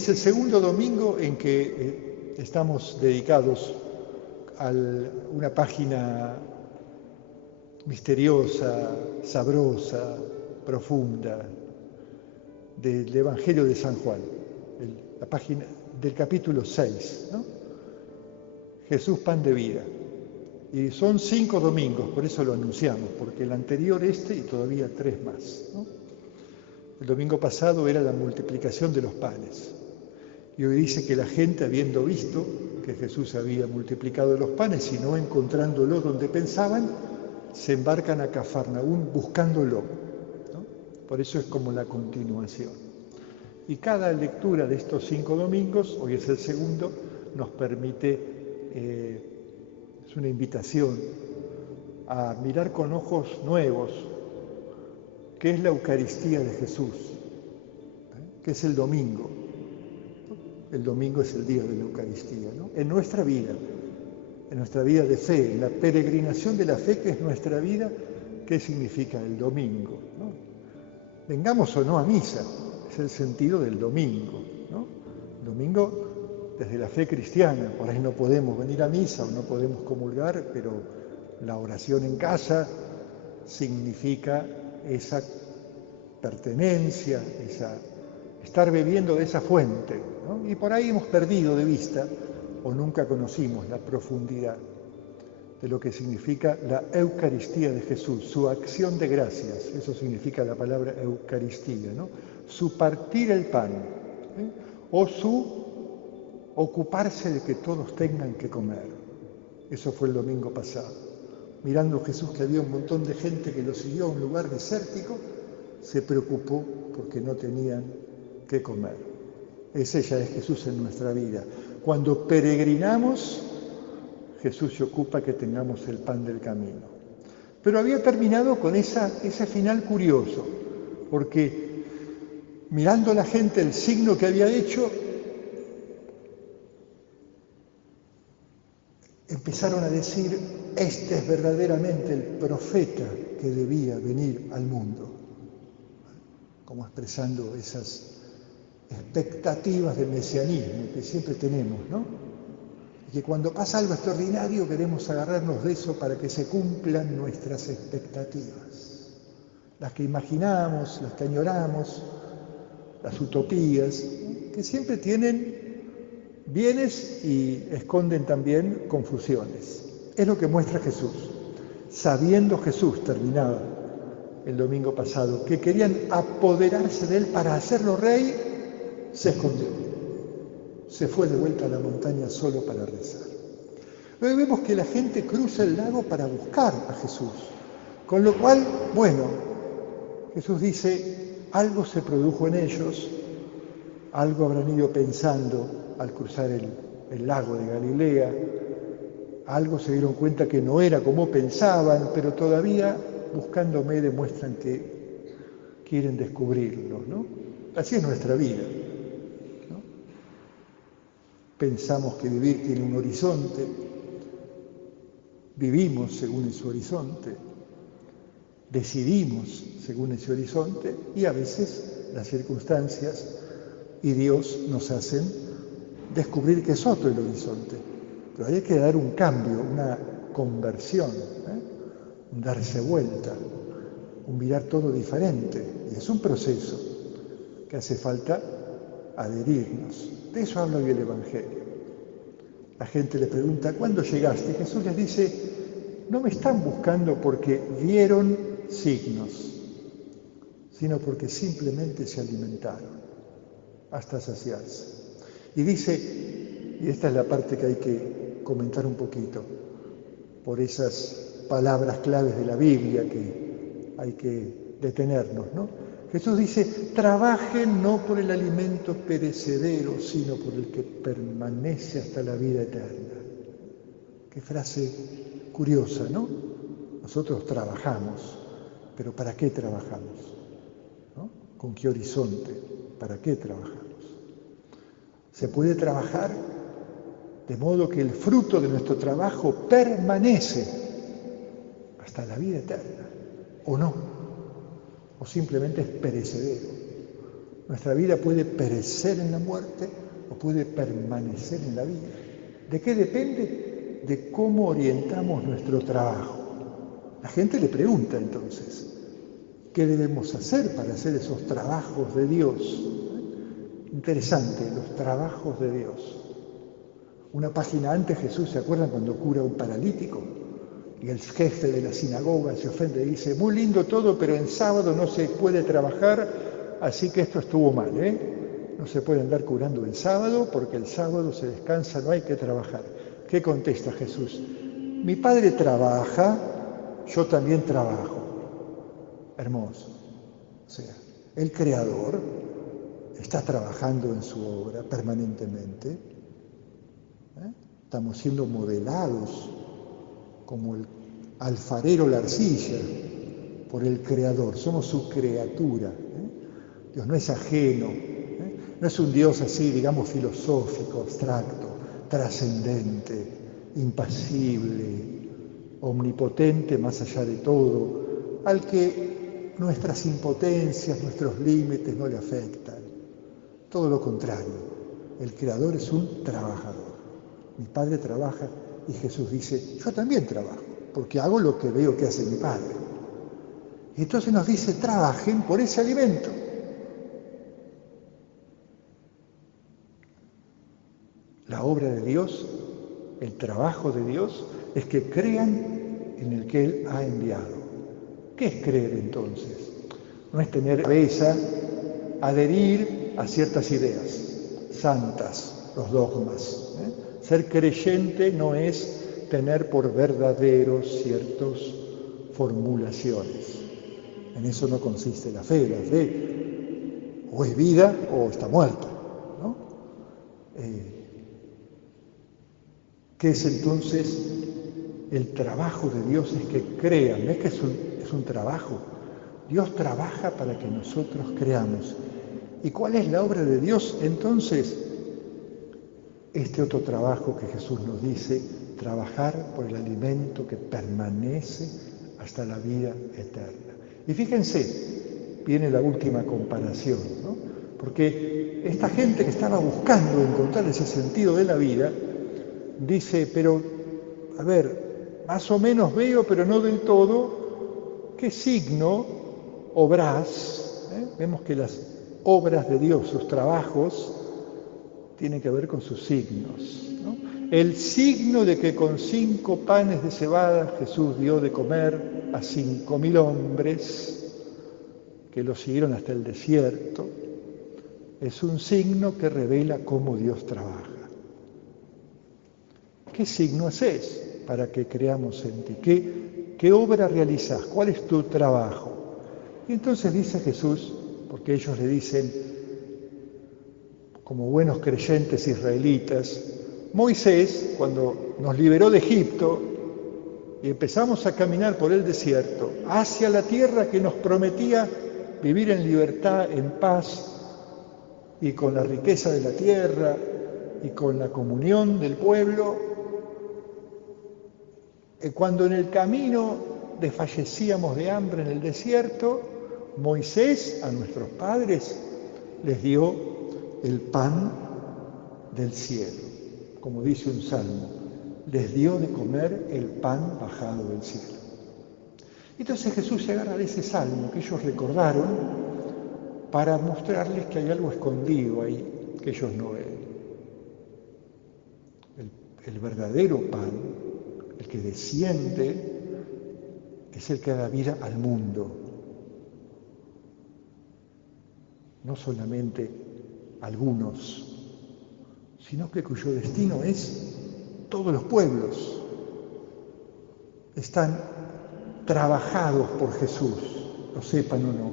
es el segundo domingo en que estamos dedicados a una página misteriosa, sabrosa, profunda del Evangelio de San Juan, la página del capítulo 6, ¿no? Jesús, pan de vida. Y son 5 domingos, por eso lo anunciamos, porque el anterior y todavía 3 más, ¿no? El domingo pasado era la multiplicación de los panes. Y hoy dice que la gente, habiendo visto que Jesús había multiplicado los panes y no encontrándolo donde pensaban, se embarcan a Cafarnaún buscándolo, ¿no? Por eso es como la continuación. Y cada lectura de estos 5 domingos, hoy es el segundo, nos permite, es una invitación a mirar con ojos nuevos qué es la Eucaristía de Jesús, qué es el domingo. El domingo es el día de la Eucaristía, ¿no? En nuestra vida de fe, en la peregrinación de la fe que es nuestra vida, ¿qué significa el domingo, ¿no? Vengamos o no a misa, es el sentido del domingo, ¿no? El domingo desde la fe cristiana, por ahí no podemos venir a misa o no podemos comulgar, pero la oración en casa significa esa pertenencia, estar bebiendo de esa fuente, ¿no? Y por ahí hemos perdido de vista o nunca conocimos la profundidad de lo que significa la Eucaristía de Jesús, su acción de gracias, eso significa la palabra Eucaristía, ¿no? Su partir el pan, o su ocuparse de que todos tengan que comer. Eso fue el domingo pasado. Mirando Jesús que había un montón de gente que lo siguió a un lugar desértico, se preocupó porque no tenían que comer. Ese ya es Jesús en nuestra vida. Cuando peregrinamos, Jesús se ocupa que tengamos el pan del camino. Pero había terminado con ese final curioso, porque mirando la gente el signo que había hecho, empezaron a decir, este es verdaderamente el profeta que debía venir al mundo, como expresando esas expectativas del mesianismo que siempre tenemos, ¿no? Y que cuando pasa algo extraordinario queremos agarrarnos de eso para que se cumplan nuestras expectativas, las que imaginamos, las que añoramos, las utopías, que siempre tienen bienes y esconden también confusiones. Es lo que muestra Jesús. Sabiendo Jesús, terminaba el domingo pasado, que querían apoderarse de él para hacerlo rey, se escondió. Se fue de vuelta a la montaña solo para rezar. Luego vemos que la gente cruza el lago para buscar a Jesús. Con lo cual, bueno, Jesús dice, algo se produjo en ellos, algo habrán ido pensando al cruzar el lago de Galilea, algo se dieron cuenta que no era como pensaban, pero todavía buscándome demuestran que quieren descubrirlo, ¿no? Así es nuestra vida, ¿no? Pensamos que vivir tiene un horizonte, vivimos según ese horizonte, decidimos según ese horizonte y a veces las circunstancias y Dios nos hacen descubrir que es otro el horizonte. Pero hay que dar un cambio, una conversión, un darse vuelta, un mirar todo diferente. Y es un proceso que hace falta adherirnos. De eso habla hoy el Evangelio. La gente le pregunta, ¿cuándo llegaste? Y Jesús les dice, no me están buscando porque vieron signos, sino porque simplemente se alimentaron hasta saciarse. Y dice, y esta es la parte que hay que comentar un poquito, por esas palabras claves de la Biblia que hay que detenernos, ¿no? Jesús dice, trabajen no por el alimento perecedero, sino por el que permanece hasta la vida eterna. Qué frase curiosa, ¿no? Nosotros trabajamos, pero ¿para qué trabajamos? ¿No? ¿Con qué horizonte? ¿Para qué trabajamos? Se puede trabajar de modo que el fruto de nuestro trabajo permanece hasta la vida eterna, o no, o simplemente es perecedero. Nuestra vida puede perecer en la muerte o puede permanecer en la vida. ¿De qué depende? De cómo orientamos nuestro trabajo. La gente le pregunta entonces, ¿qué debemos hacer para hacer esos trabajos de Dios? Interesante, los trabajos de Dios. Una página antes Jesús, ¿se acuerdan cuando cura a un paralítico? Y el jefe de la sinagoga se ofende y dice, muy lindo todo, pero en sábado no se puede trabajar, así que esto estuvo mal, ¿eh? No se puede andar curando en sábado porque el sábado se descansa, no hay que trabajar. ¿Qué contesta Jesús? Mi Padre trabaja, yo también trabajo. Hermoso. O sea, el Creador está trabajando en su obra permanentemente. Estamos siendo modelados como el alfarero la arcilla por el Creador. Somos su criatura. Dios no es ajeno. No es un Dios así, digamos, filosófico, abstracto, trascendente, impasible, omnipotente más allá de todo, al que nuestras impotencias, nuestros límites no le afectan. Todo lo contrario, el Creador es un trabajador. Mi Padre trabaja y Jesús dice, yo también trabajo, porque hago lo que veo que hace mi Padre. Y entonces nos dice, trabajen por ese alimento. La obra de Dios, el trabajo de Dios, es que crean en el que Él ha enviado. ¿Qué es creer entonces? No es tener cabeza, adherir a ciertas ideas santas, los dogmas. Ser creyente no es tener por verdaderos ciertas formulaciones. En eso no consiste la fe. La fe o es vida o está muerta, ¿no? ¿Qué es entonces el trabajo de Dios? Es que crean, no es que es un trabajo. Dios trabaja para que nosotros creamos. ¿Y cuál es la obra de Dios entonces? Este otro trabajo que Jesús nos dice, trabajar por el alimento que permanece hasta la vida eterna. Y fíjense, viene la última comparación, ¿no? Porque esta gente que estaba buscando encontrar ese sentido de la vida, dice, pero, a ver, más o menos veo, pero no del todo, ¿qué signo obrás? Vemos que las obras de Dios, sus trabajos, tienen que ver con sus signos, ¿no? El signo de que con 5 panes de cebada Jesús dio de comer a 5.000 hombres que lo siguieron hasta el desierto, es un signo que revela cómo Dios trabaja. ¿Qué signo haces para que creamos en ti? ¿Qué obra realizás? ¿Cuál es tu trabajo? Y entonces dice Jesús, porque ellos le dicen, como buenos creyentes israelitas, Moisés, cuando nos liberó de Egipto y empezamos a caminar por el desierto hacia la tierra que nos prometía vivir en libertad, en paz y con la riqueza de la tierra y con la comunión del pueblo, cuando en el camino desfallecíamos de hambre en el desierto, Moisés a nuestros padres les dio el pan del cielo, como dice un salmo, les dio de comer el pan bajado del cielo. Entonces Jesús se agarra de ese salmo que ellos recordaron para mostrarles que hay algo escondido ahí que ellos no ven. El verdadero pan, el que desciende, es el que da vida al mundo. No solamente algunos, sino que cuyo destino es todos los pueblos. Están trabajados por Jesús, lo sepan o no,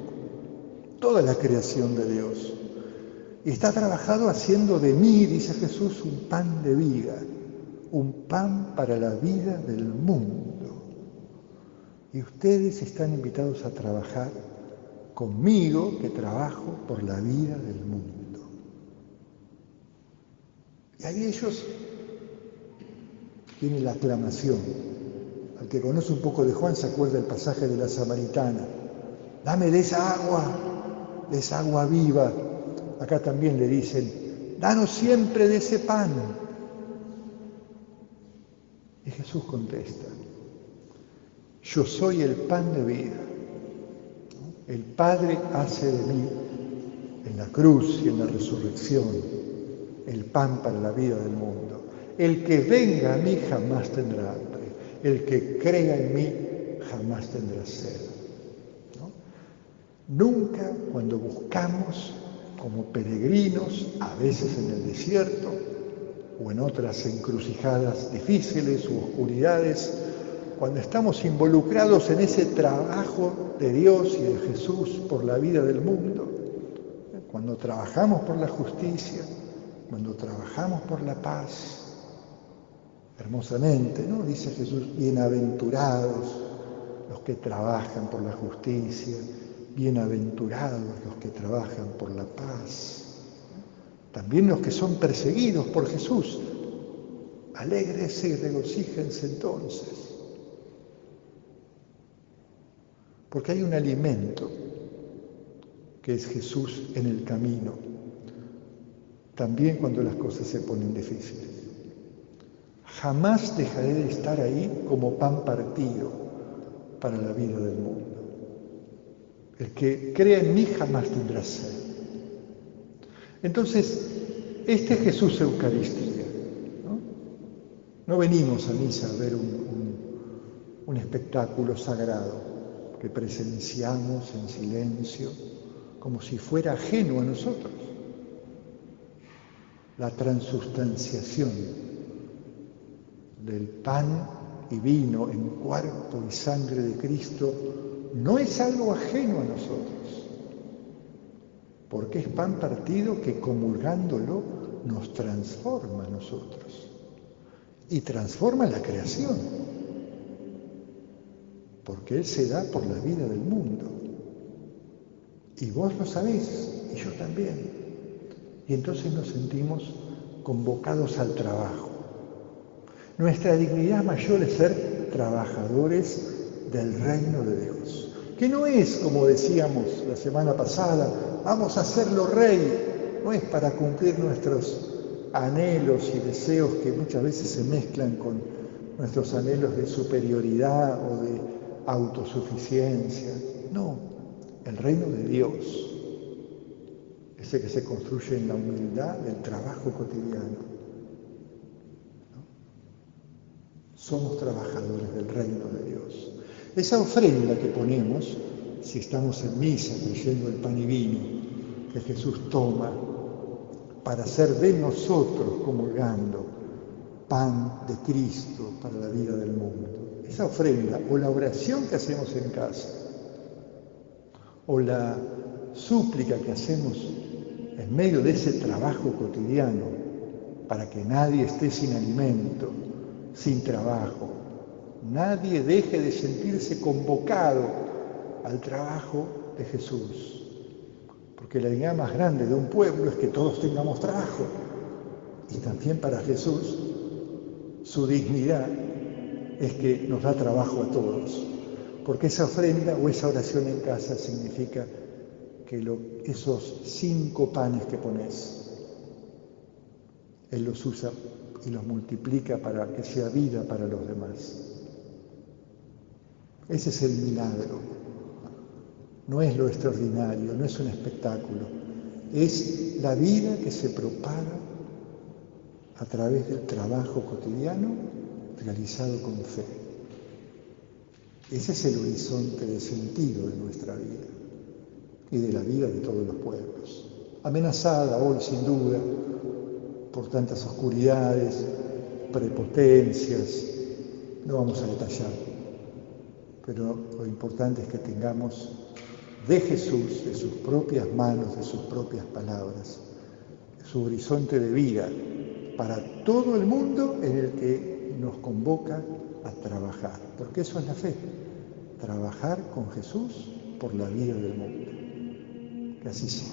toda la creación de Dios. Y está trabajado haciendo de mí, dice Jesús, un pan de vida, un pan para la vida del mundo. Y ustedes están invitados a trabajar conmigo, que trabajo por la vida del mundo. Y ahí ellos tienen la aclamación. Al que conoce un poco de Juan se acuerda el pasaje de la samaritana. Dame de esa agua viva. acá también le dicen, danos siempre de ese pan. Y Jesús contesta, yo soy el pan de vida. El Padre hace de mí, en la cruz y en la resurrección, el pan para la vida del mundo. El que venga a mí jamás tendrá hambre. El que crea en mí jamás tendrá sed. Nunca cuando buscamos como peregrinos, a veces en el desierto o en otras encrucijadas difíciles u oscuridades, cuando estamos involucrados en ese trabajo de Dios y de Jesús por la vida del mundo, cuando trabajamos por la justicia, cuando trabajamos por la paz, hermosamente, ¿no? Dice Jesús, bienaventurados los que trabajan por la justicia, bienaventurados los que trabajan por la paz. También los que son perseguidos por Jesús, alégrense y regocíjense entonces. Porque hay un alimento que es Jesús en el camino, también cuando las cosas se ponen difíciles. Jamás dejaré de estar ahí como pan partido para la vida del mundo. El que crea en mí jamás tendrá sed. Entonces, este es Jesús Eucaristía. No venimos a misa a ver un espectáculo sagrado que presenciamos en silencio, como si fuera ajeno a nosotros. La transustanciación del pan y vino en cuerpo y sangre de Cristo no es algo ajeno a nosotros, porque es pan partido que comulgándolo nos transforma a nosotros y transforma la creación, porque Él se da por la vida del mundo. Y vos lo sabés, y yo también. Y entonces nos sentimos convocados al trabajo. Nuestra dignidad mayor es ser trabajadores del reino de Dios, que no es, como decíamos la semana pasada, vamos a hacerlo rey, no es para cumplir nuestros anhelos y deseos que muchas veces se mezclan con nuestros anhelos de superioridad o de autosuficiencia. No, el reino de Dios, ese que se construye en la humildad del trabajo cotidiano. Somos trabajadores del reino de Dios. Esa ofrenda que ponemos, si estamos en misa creyendo el pan y vino que Jesús toma para hacer de nosotros, comulgando, pan de Cristo para la vida del mundo. Esa ofrenda o la oración que hacemos en casa o la súplica que hacemos en medio de ese trabajo cotidiano para que nadie esté sin alimento, sin trabajo, nadie deje de sentirse convocado al trabajo de Jesús. Porque la dignidad más grande de un pueblo es que todos tengamos trabajo. Y también para Jesús, su dignidad es que nos da trabajo a todos. Porque esa ofrenda o esa oración en casa significa que esos 5 panes que pones, Él los usa y los multiplica para que sea vida para los demás. Ese es el milagro. No es lo extraordinario, no es un espectáculo. Es la vida que se propaga a través del trabajo cotidiano realizado con fe. Ese es el horizonte de sentido de nuestra vida y de la vida de todos los pueblos. Amenazada hoy, sin duda, por tantas oscuridades, prepotencias, no vamos a detallar, pero lo importante es que tengamos de Jesús, de sus propias manos, de sus propias palabras, su horizonte de vida para todo el mundo en el que nos convoca a trabajar, porque eso es la fe, trabajar con Jesús por la vida del mundo. Que así sea.